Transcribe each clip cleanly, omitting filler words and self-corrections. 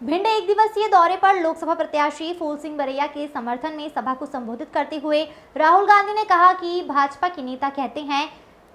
भिंड एक दिवसीय दौरे पर लोकसभा प्रत्याशी फूल सिंह बरैया के समर्थन में सभा को संबोधित करते हुए राहुल गांधी ने कहा कि भाजपा के नेता कहते हैं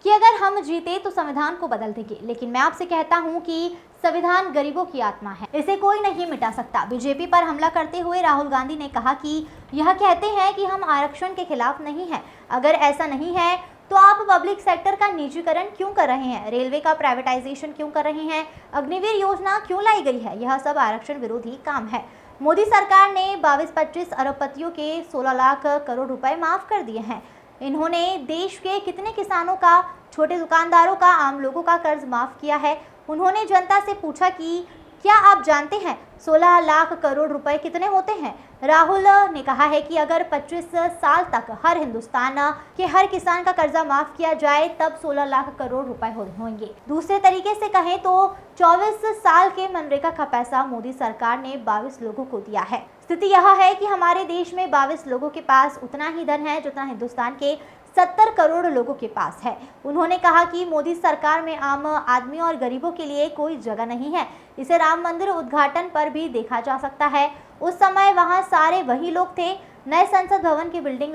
कि अगर हम जीते तो संविधान को बदल देंगे, लेकिन मैं आपसे कहता हूं कि संविधान गरीबों की आत्मा है, इसे कोई नहीं मिटा सकता। बीजेपी पर हमला करते हुए राहुल गांधी ने कहा कि यह कहते हैं कि हम आरक्षण के खिलाफ नहीं हैं। अगर ऐसा नहीं है तो आप पब्लिक सेक्टर का निजीकरण क्यों कर रहे हैं, रेलवे का प्राइवेटाइजेशन क्यों कर रहे हैं, अग्निवीर योजना क्यों लाई गई है, यह सब आरक्षण विरोधी काम है। मोदी सरकार ने 22-25 अरबपतियों के 16 लाख करोड़ रुपए माफ कर दिए हैं। इन्होंने देश के कितने किसानों का, छोटे दुकानदारों का, आम लोगों का कर्ज माफ किया है। उन्होंने जनता से पूछा कि क्या आप जानते हैं 16 लाख करोड़ रुपए कितने होते हैं। राहुल ने कहा है कि अगर 25 साल तक हर हिंदुस्तान के हर किसान का कर्जा माफ किया जाए तब 16 लाख करोड़ रुपए होंगे। दूसरे तरीके से कहें तो 24 साल के मनरेगा का पैसा मोदी सरकार ने 22 लोगों को दिया है। स्थिति यह है कि हमारे देश में 22 लोगों के पास उतना ही धन है जितना हिंदुस्तान के 70 करोड़ लोगों के पास है। उन्होंने कहा कि मोदी सरकार में आम आदमी और गरीबों के लिए कोई जगह नहीं है। इसे राम मंदिर उद्घाटन पर भी देखा जा सकता है। उस समय वहां सारे वही लोग थे। नए संसद भवन की बिल्डिंग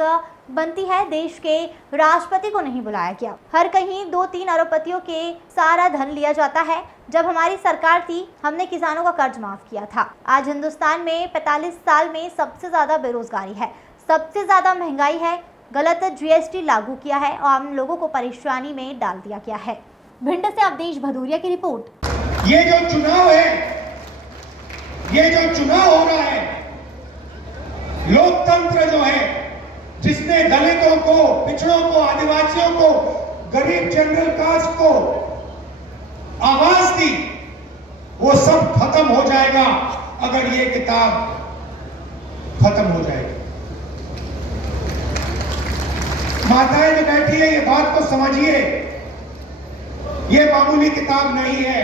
बनती है, देश के राष्ट्रपति को नहीं बुलाया गया। हर कहीं 2-3 अरबपतियों के सारा धन लिया जाता है। जब हमारी सरकार थी हमने किसानों का कर्ज माफ किया था। आज हिंदुस्तान में 45 साल में सबसे ज्यादा बेरोजगारी है, सबसे ज्यादा महंगाई है, गलत जीएसटी लागू किया है और आम लोगों को परेशानी में डाल दिया गया है। भिंड से अवधेश भदौरिया की रिपोर्ट। ये जो चुनाव है, ये जो चुनाव हो रहा है, लोकतंत्र जो है जिसने दलितों को, पिछड़ों को, आदिवासियों को, गरीब जनरल कास्ट को आवाज दी, वो सब खत्म हो जाएगा अगर ये किताब खत्म हो जाएगी। माताएं जो बैठी है, ये बात को समझिए, ये मामूली किताब नहीं है।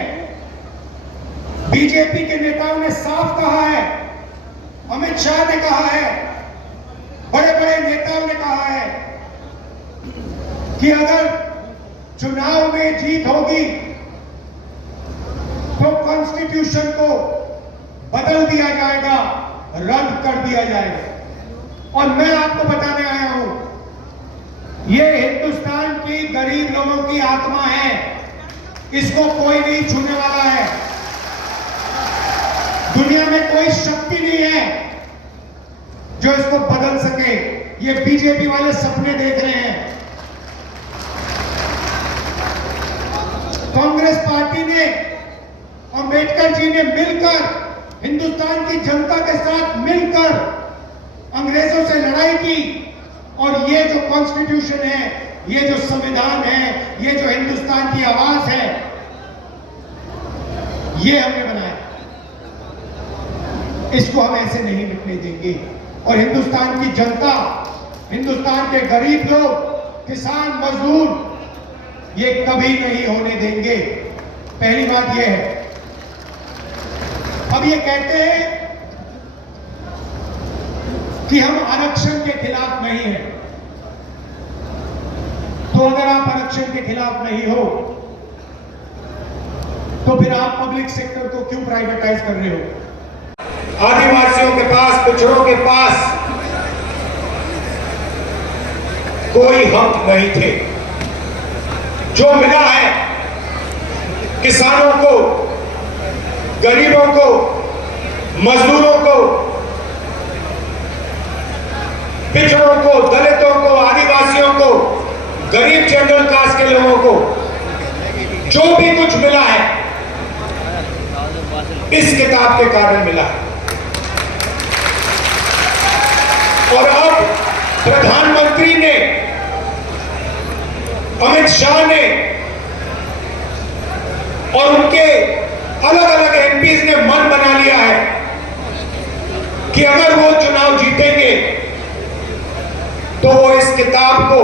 बीजेपी के नेताओं ने साफ कहा है, अमित शाह ने कहा है, बड़े बड़े नेताओं ने कहा है कि अगर चुनाव में जीत होगी तो कॉन्स्टिट्यूशन को बदल दिया जाएगा, रद्द कर दिया जाएगा। और मैं आपको बताने आया हूं, ये हिंदुस्तान की गरीब लोगों की आत्मा है, इसको कोई नहीं छूने वाला है। दुनिया में कोई शक्ति नहीं है जो इसको बदल सके। ये बीजेपी वाले सपने देख रहे हैं। कांग्रेस पार्टी ने, अंबेडकर जी ने मिलकर, हिंदुस्तान की जनता के साथ मिलकर अंग्रेजों से लड़ाई की और ये जो कॉन्स्टिट्यूशन है, ये जो संविधान है, ये जो हिंदुस्तान की आवाज है, ये हमने बनाया। इसको हम ऐसे नहीं मिटने देंगे। और हिंदुस्तान की जनता, हिंदुस्तान के गरीब लोग, किसान, मजदूर, ये कभी नहीं होने देंगे। पहली बात ये है। अब ये कहते हैं कि हम आरक्षण के खिलाफ नहीं हैं। तो अगर आप आरक्षण के खिलाफ नहीं हो तो फिर आप पब्लिक सेक्टर को क्यों प्राइवेटाइज कर रहे हो? आदिवासियों के पास, पिछड़ों के पास कोई हक नहीं थे। जो मिला है किसानों को, गरीबों को, मजदूरों को, पिछड़ों को, दलितों को, आदिवासियों को, गरीब जनरल कास्ट के लोगों को जो भी कुछ मिला है इस किताब के कारण मिला है। और अब प्रधानमंत्री ने, अमित शाह ने और उनके अलग अलग एमपीज ने मन बना लिया है कि अगर वो चुनाव जीतेंगे तो वो इस किताब को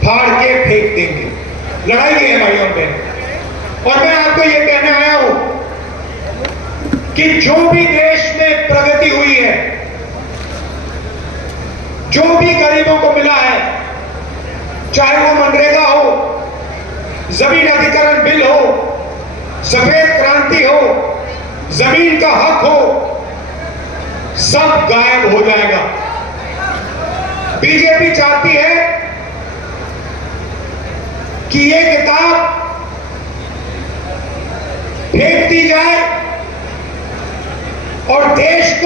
फाड़ के फेंक देंगे। लड़ाई है भाइयों बहनों। और मैं आपको ये कहने आया हूं कि जो भी देश में प्रगति हुई है, जो भी गरीबों को मिला है, चाहे वो मनरेगा हो, जमीन अधिग्रहण बिल हो, सफेद क्रांति हो, जमीन का हक हो, सब गायब हो जाएगा। बीजेपी चाहती है कि ये किताब फेंक दी जाए और देश को